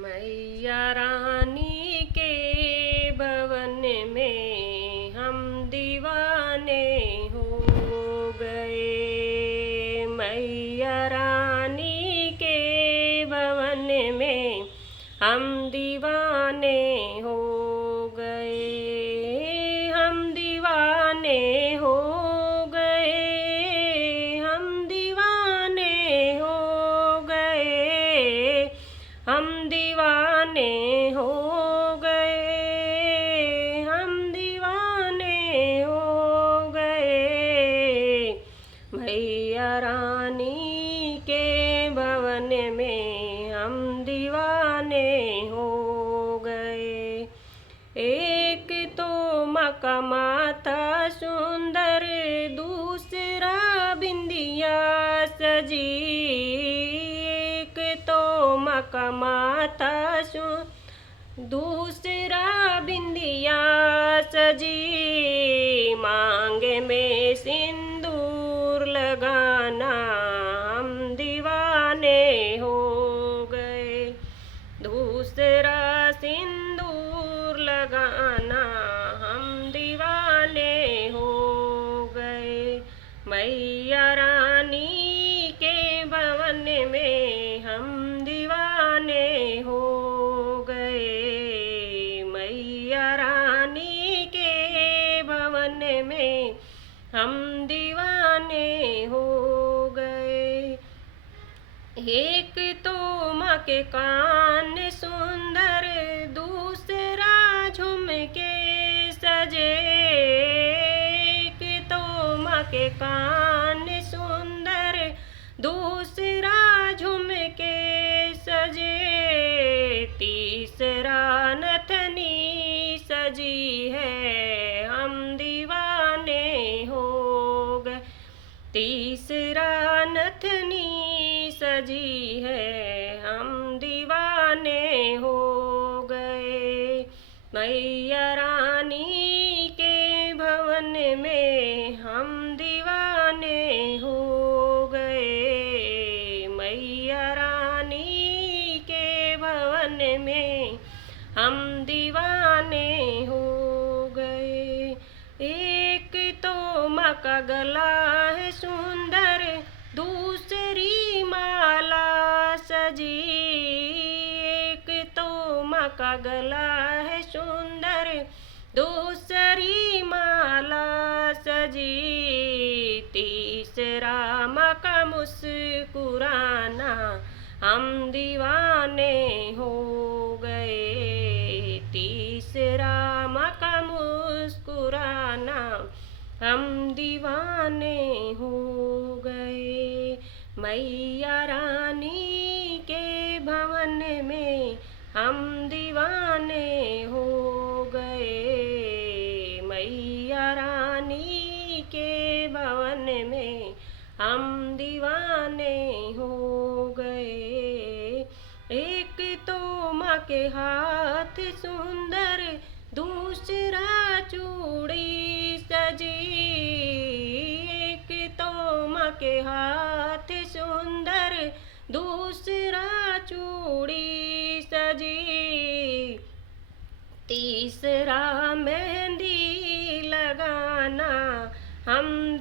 मैया रानी के भवन में हम दीवाने हो गए। मैया रानी के भवन में हम दीवाने हो गए। हम दीवाने हो गए। हम दीवाने हो गए। हम दीवाने हो गए। हम दीवाने हो गए। मैया रानी के भवन में हम दीवाने हो गए। एक तो मका माथा सुंदर, दूसरा बिंदिया सजी। एक तो मका माथा दूसरा बिंदिया सजी। मांग में सिंदूर लगाना हम दीवाने हो गए। दूसरा सिंदूर लगाना हम दीवाने हो गए। मैया रानी के भवन में हम दीवाने हो गए। मैया रानी के भवन में हम दीवाने हो गए। एक तो माँ के कान सुंदर, दूसरा झुमके सजे। एक तो माँ के कान सुंदर, दूसरा झुमके सजे। तीसरा नथनी सजी है हम दीवाने हो गए। तीसरा नथनी सजी है हम दीवाने हो गए। मैया रानी के भवन में हम दीवाने हो गए। मैया रानी के भवन में हम दीवाने हो गए। एक तो माँ का गला है सुंदर, दूसरी माला सजी। एक तो माँ का गला है सुंदर, दूसरी माला सजी। तीसरा माँ का मुस्कुराना हम दीवाने हो गए। तीसरा माँ का मुस्कुराना हम दीवाने हो गए। मैया रानी के भवन में हम दीवाने हो गए। मैया रानी के भवन में हम दीवाने हो गए। एक तो माँ के हाथ सुंदर, दूसरा चूड़ी सजी। एक तो माँ के हाथ सुंदर, दूसरा चूड़ी सजी। तीसरा मेहंदी लगाना हम